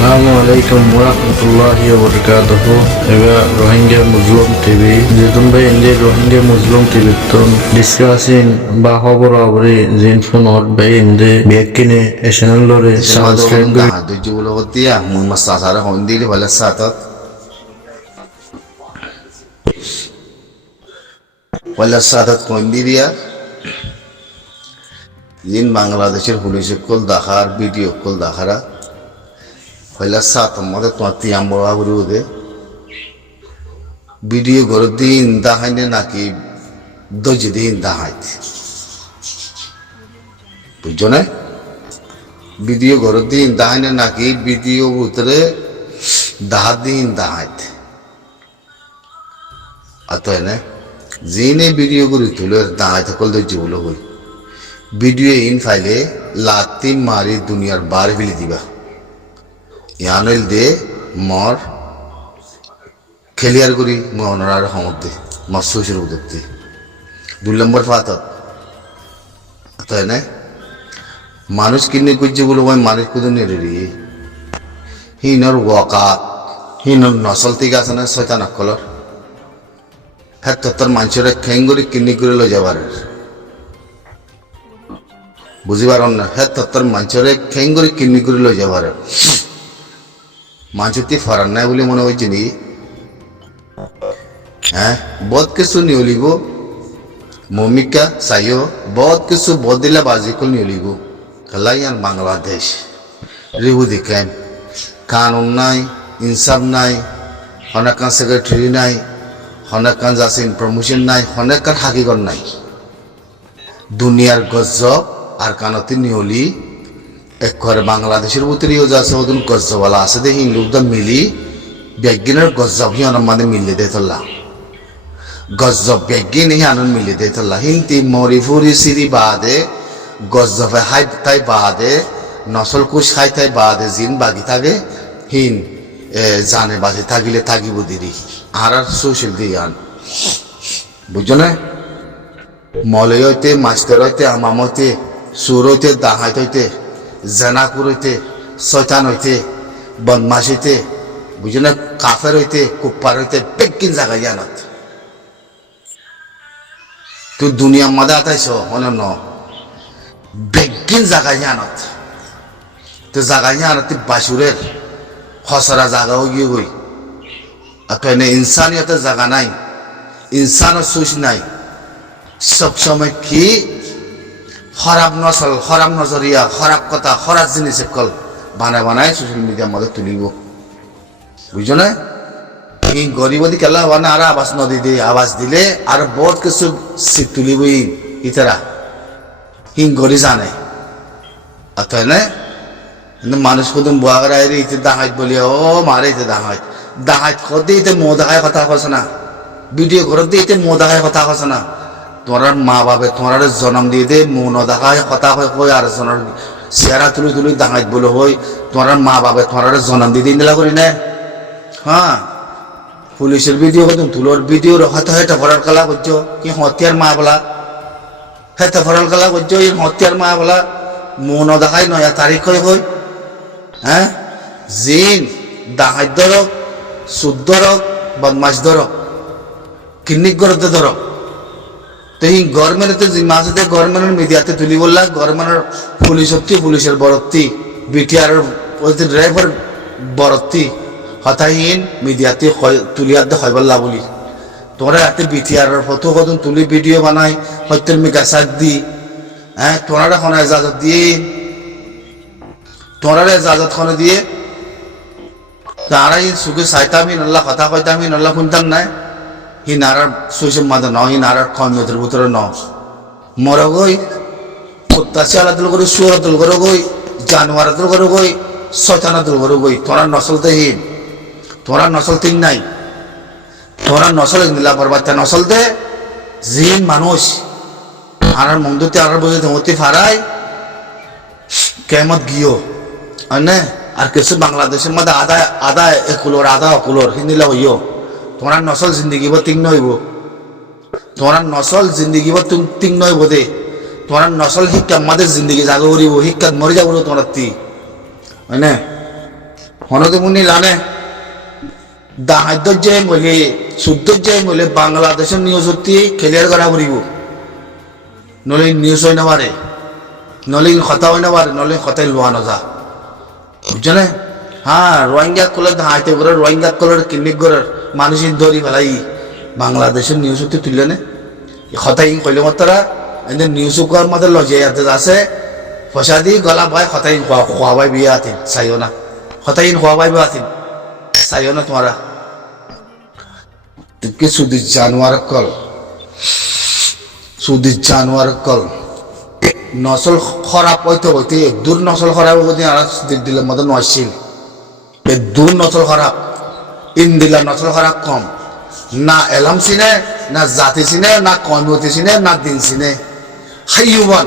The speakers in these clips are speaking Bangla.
Assalamualaikum warahmatullahi wabarakatuh. Ega Rohingya Muslim TV. Jitun bhai India Rohingya Muslim TV ton discussing bahobor abri zinfun or bhai India biakine channel lore subscribe dah tu jual hoती है मुझ मसाला होंदी ले वाला साथ होंदी दिया जिन बांग्लादेशेर पुलिस कुल दाखार वीडियो कुल दाखारा वाला साथ मदद तो आती हम बोला बुरी होते वीडियो गलती इंदा है ने ना कि दो जिदी इंदा है बुझो ना वीडियो गलती इंदा है ने ना कि वीडियो उतरे दादी इंदा है अतो है ना जीने वीडियो को रितुलो दाए तो कल तो जुबलो हुई वीडियो इन फाइले लाती मारी दुनिया बार भी लिखा यानल दे मर खेलियार करी मनरार हमदे मस्सो शुरू करते दो नंबर फातत तो है ना मानुष किन्ने कुछ जो बोलो वही मानुष को तो नहीं रही ही नर वाकात ही नर नस्ल तीका सना शैतान अक्कलर है तत्तर मानचरे खेंगुरी किन्नी करे लो जावारे बुझीबार अन्ना है तत्तर मानचरे खेंगुरी किन्नी करे लो जावारे मानचुती फरन नहीं बोले मनो वही हैं बहुत किसु नहीं ओलिगो मोमिका सायो बहुत किसु बहुत दिला बाजी को नहीं ओलिगो कलायान बांग्लादेश रिहु दिखें कानून नहीं इंसाफ नहीं हनकान सेक्रेटरी नहीं हनकान जासे प्रमोशन नहीं हनकान हाकीगत नहीं दुनियार गजब आर कानती नहीं ओली एक घर बांग्लादेशेर उतरियो जासे उदुन गजब वाला आसे दे हिंदू द मिली बेगिनर गजब ही अनमाने मिले दे तल्ला गजब बेगिन ही आनंद मिले दे तल्ला हिंदी मोरीफुरी सिरी बादे गजब हाई ताई बादे नसल कुछ हाई ताई बादे जिन बागी तागे हिन जाने बाजे तागिले तागी बुदिरी आरार सोशल दियान बुझो ना मौलवी होते मास्टर होते अमाम होते सुर होते दाहात होते जनाकुर होते शैतान होते बदमाश होते बुझो ना काफेर होते कुप्पार होते बेगिन जागा यानत तो दुनिया मदा आता है सो होने न बेगिन जागा यानत तो जागा यानत बाशुरेर हसरा जागा होगी हुई अपने इंसानियत जागा नहीं इंसान सोच नहीं सब समय की खराब नसल खराब नजरिया खराब कथा खराब जिनिस कल बाना बनाए सोशल मीडिया मदद तुलिबो बुझो ना इन गरीब दी केला वाना आरा आवाज न दे आवाज दिले आर बहुत किछु सिट तुलिबो इतरा इन गरी जाने अतः ने मानुष को तुम बुआगर आए रे इते दाहात बोलिए ओ मारे इते दाहात खोदे इते मोदाय कथा कसना वीडियो कर दे इते मोदाय कथा कसना তোমার মা বাবা তোমার জন্ম দিয়ে দে মন দেখায় কথা কই আর জনের চেহারা তুলি তুলি দাঁড়াই বলে হই তোমার মা বাবা তোমার জন্ম দিয়ে দিন দিলা করি না হ্যাঁ পুলিশের ভিডিও কত তুলোর ভিডিও হয়তো হেটা ফরাল কালা করছো কি হত্যার মা বলা হেটা ফরাল কালা করছো এই হত্যার মা বলা মন দেখায় নয়া তারিখ হই হ্যাঁ জিন দাঁড়াই ধরক সুদ ধরক বদমাশ ধরক কিন্নিক করতে ধরক तो ही गवर्नमेंट तो जिम्मा से गवर्नमेंट मीडिया ते तुली बोला गवर्नमेंट पुलिस होती पुलिसर बरत्ती बीटीआर ड्राइवर बरत्ती हताहीन मीडिया ते तुलिया दे खयबल्ला बोली तोरा आते बीटीआर फोटो कदन तुली वीडियो बनाई हत्तर मेगा साथ दी हैं तोरा खना इजाजत दिए तोरा इजाजत खना दिए तारा इन सुके साइतामी नल्ला कथा कइतामी नल्ला कुंतन ना हि नारार सोशल मादा न हि नारार कमेटर बुतर न मर गई कुत्ता चाला दल करे सुअर दल करे गई जानवर दल करे गई शैतान दल करे गई तोरा नस्ल ते हि तोरा नस्ल तिन নাই तोरा नस्ल इंदिला बरबाता नस्ल दे जिन मानुष आरार मंदुते आरार बजे होती फाराय कियामत गियो अने আর কিছু বাংলাদেশের মধ্যে আধা আধা একুলোর আধা অকুলোর হিন্দিলা হইও তোমার নসল জিন্দগি বা তিন নইব তোমার নসল জিন্দগি বা তিন নইব দে তোমার নসল শিক্ষা আমাদের জিন্দগি জাগো করিব শিক্ষাত মরে যাব তোমার তি হয় না হনদে মুনি লানে দাহাদ্য যে মলে শুদ্ধ যে মলে বাংলাদেশের নিউজ হতে ক্লিয়ার করা পড়িব নলে নিউজ হয় না পারে নলে কথা হয় না পারে নলে কথাই লোয়া নজা বুঝছো না হ্যাঁ রোহিঙ্গা কলের দাহাইতে করে রোহিঙ্গা কলের কিনিক করে মানুষের ধরি ফেলাই বাংলাদেশের নিউজ হতে তুললে না কথাই কইলে মাত্রা এনে নিউজ করার মধ্যে লজে আছে পয়সা দিয়ে গলা ভাই কথাই খোয়াবাই বিয়ে আতিন চাইও না কথাই খোয়াবাই বিয়ে আতিন চাইও না তোমারা তুকে শুধু জানোয়ার কল শুধু জানোয়ার কল নসল খারাপ হইতে হইতে দূর নসল খারাপ হইতে আর দিল্লির মধ্যে নয়ছিল দূর নসল খারাপ ইন্দিলা নসল খারাপ কম না এলাম চিনে না জাতি চিনে না কমিউনিটি চিনে না দিন চিনে হাইয়ুবান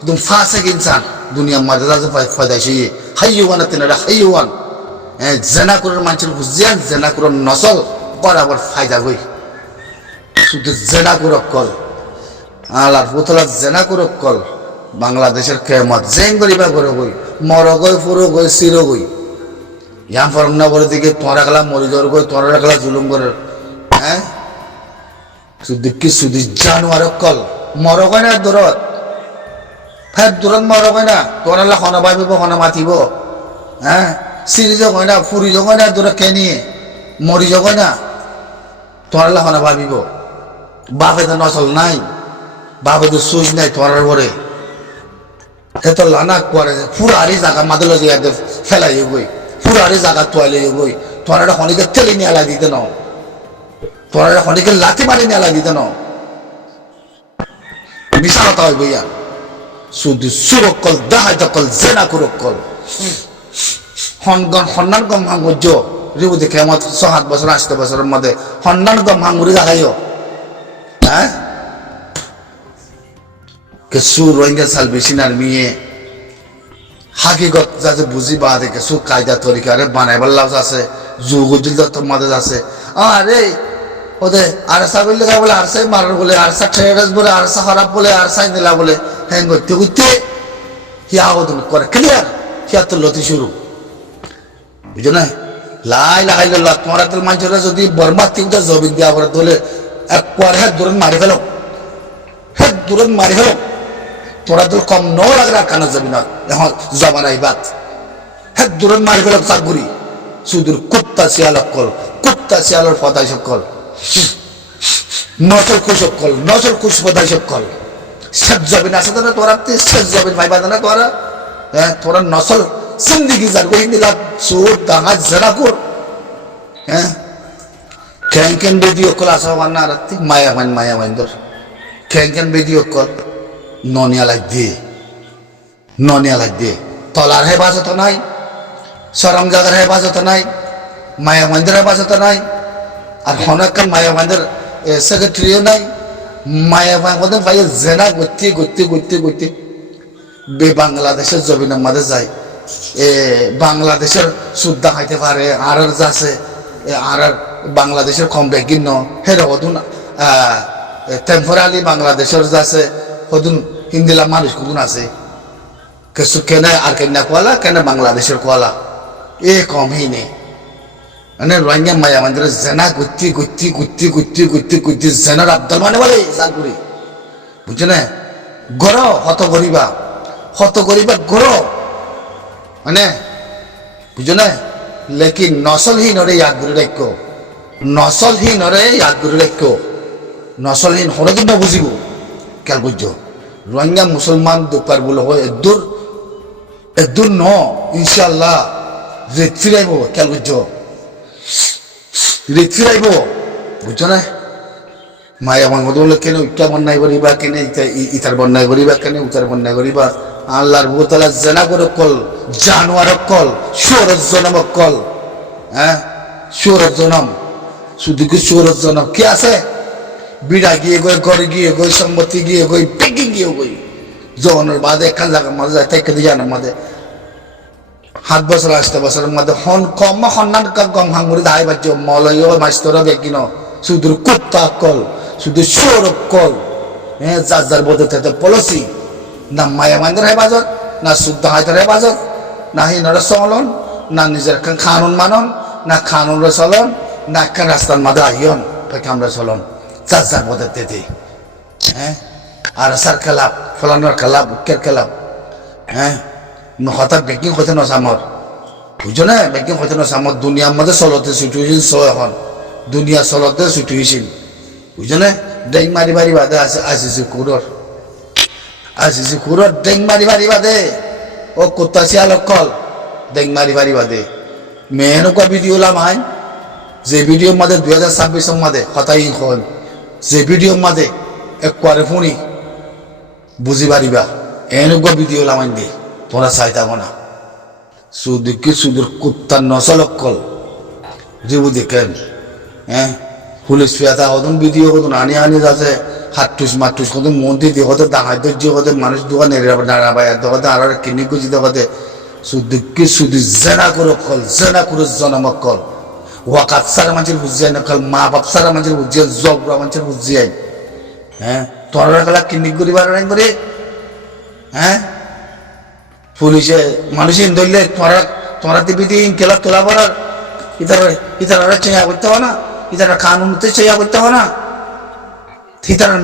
একদম ফাসেক ইনসান দুনিয়া মাঝে যাচ্ছে ফায়দাইছে হাইয়ুবান তেনারা হাইয়ুবান জেনা করার মানুষের বুঝিয়ান জেনা করার নসল বরাবর ফায়দা গই শুধু জেনা করক কল আলার পুতলা জেনা করক কল বাংলাদেশের কেমত জেন করিবা করে গই মর গই ফুরো গই সিরো গই ইয়াম ফরমনগর দিকে তোরা গেলা মরিজর গই তোরা গেলা জুলুম করে হ্যাঁ শুধু কি শুধু জানোয়ার কল মর গই না দূরত ফের দূরত মর গই না তোরা লা খনা পাইব খনা মাতিব হ্যাঁ সিরিজ গই না ফুরি গই না দূর কেনি মরি গই না তোরা লা খনা ভাবিব বাপে তো নসল নাই বাপে তো সুইচ নাই তোরার পরে সে তো লানাক পরে পুরারি জায়গা মাদল জিয়াতে ফেলাই গই পুরারি জায়গা তোয়ালে গই তোরা খনিকে তেলে নিয়ে আলা দিতে নাও তোরা খনিকে লাঠি মারি নিয়ে আলা দিতে নাও মিশা কথা হইব ইয়া শুধু সুরকল দাহাইতকল জেনা কুরকল হনগন হন্নান গম হাঙ্গুজ রিবু দেখে আমার 6-7 বছর 8 বছরের মধ্যে হন্নান গম হাঙ্গুরি দেখাইও হ্যাঁ কিছু রোহিঙ্গা সালভেশন আর্মিয়ে হাকিগত যাতে বুঝি বা দেখে কিছু কায়দা তরিকারে বানাইবার লাভ আছে যুগুজুল দত্তর মাঝে আছে আরে ওদের আরসা বললে বলে আরসাই মারার বলে আরসা টেরাস বলে আরসা খারাপ বলে আরসাই নিলা বলে হ্যাঁ করতে করতে হিয়া ওদন করে ক্লিয়ার হিয়া তো লতি শুরু বুঝো না লাই লাগাইল্লাহ তোমার তো মানুষেরা যদি বরবাদ তিনটা জবিন দিয়া করে তোলে একবার হ্যাঁ দূরত মারি ফেলো হ্যাঁ দূরত মারি ফেলো তোরা তো কম ন লাগরা কানা যাবি না এখন জমানাই বাদ হ্যাঁ দূরত মারি ফেলো চাকরি সুদূর কুত্তা শিয়ালক কল কুত্তা শিয়ালর পদাই সকল নসল কুসকল নসল কুশ পদাই সকল শেষ জবিন আছে না তোরা শেষ জবিন ভাই বাদা না তোরা হ্যাঁ তোরা নসল জিন্দিগি যার গই নিলা সুর দাঙ্গা জেরা কর হ্যাঁ কেন ভিডিও কল আসা মানা রাত্রি মায়া মাইন্দর কেন ভিডিও কল ননিয়া লাগ দিয়ে তলার হেফাজত নাই সরম জাগার হেফাজত নাই মায়া মাইন্দর হেফাজত নাই আর হনকান মায়া মাইন্দর সেক্রেটারিও নাই মায়া মাইন্দর ভাই জেনা গতি বে বাংলাদেশের জমিনের মাঝে যায় বাংলাদেশের সুদ্ধা খাইতে পারে আর যাচ্ছে আর বাংলাদেশের কম বেগিন্ন হের হদুন টেম্পোরারি বাংলাদেশের যাচ্ছে হদুন হিন্দিলা মানুষ কুকুন আছে কিছু কেনে আর কেনা কোয়ালা কেনে বাংলাদেশের কোয়ালা এ কম হি নেই মানে রোহিঙ্গা মায়া মন্দির জেনা গুত্তি জেনার আব্দুল মানে বলে চাকরি বুঝছো না গড় হত করিবা গড় মানে বুঝো না লেকিন নসলহীন ওরে ইয়াদ করে রাখো নসলহীন হলে কিন্তু বুঝিব কেন বুঝছো রোহিঙ্গা মুসলমান দুপার বলে হয় এদুর ন ইনশাল্লাহ রেত ফিরাইব কেন বুঝছো রেত ফিরাইব বুঝছো না মায়া মাংস বলে কেন ইটা বন্যায় করিবা কেনে ইটার বন্যায় করিবা কেনে উটার বন্যায় করিবা আল্লাহর বোতলা জেনা করে কল জানোয়ার কল সুরজ জনম কল হ্যাঁ সুরজ জনম শুধু কি সুরজ জনম কি আছে বিড়া গিয়ে গই ঘরে গিয়ে গই সম্মতি গিয়ে গই পেকি গিয়ে গই জনের বাদে একখান জায়গার মাঝে যায় থেকে দিয়ে জানার মাঝে 7 বছর 8 বছরের মধ্যে হন কম হন্নান গম হাঙ্গুরি দায় বাজ্য মলয় মাস্তরা বেগিন শুধু কুত্তা কল শুধু সৌরভ কল হ্যাঁ যার বোধ পলসি না মায়া মাইন্দের হেফাজত না শুদ্ধ হাইতের হেফাজত না হিনর চলন না নিজের খানুন মানন না খানুন রে চলন না একটা রাস্তার মাঝে আহিয়ন আমরা চলন চার চার পদের তেতে হ্যাঁ আর সার খেলাপ ফলানোর খেলাপ বুকের খেলাপ হ্যাঁ হঠাৎ বেকিং হইতে নসামর বুঝছো না বেকিং হইতে নসামর দুনিয়ার মধ্যে চলতে সিচুয়েশন সো এখন দুনিয়া চলতে সিচুয়েশন বুঝছো না ডেং মারি মারি বাদে আসিছি কুরর ডেং মারি মারি বাদে ও কুত্তা শিয়াল কল ডেং মারি মারি বাদে মেহনকা ভিডিও লামাই যে ভিডিওর মাঝে 2026 মাঝে হতাই হন যে ভিডিওর মাঝে একবারে ফুনি বুঝি পারিবা এনেকুৱা ভিডিও লামাই দে তোরা চাই থাকো না সুদিকে সুদূর কুত্তার নসল কল যেবু দেখেন হ্যাঁ পুলিশ ফিয়াতা হতন ভিডিও হতন আনি আনি যাচ্ছে হাট্টুস মাট্টুস কত মন্দির দিয়ে হতে দাঁড়াই ধৈর্য হতে মানুষ দোকান দাঁড়াবাই দোকানে আর কিনি কুচি দেখাতে সুদিকে সুদি জেনা করে কল জেনা করে জনমক কল ওয়াকাত সারা মানুষের বুঝিয়াই না কল মা বাপ সারা মানুষের বুঝিয়ে জবরা মানুষের বুঝিয়াই হ্যাঁ তোরা গেলা কিনি করিবার করে হ্যাঁ পুলিশে মানুষে ধরলে তোরা দিবি কেলা তোলা পড়ার ইতারা চেয়া করতে হবে না ইতারা কানুনতে চেয়া করতে হবে না ইতারা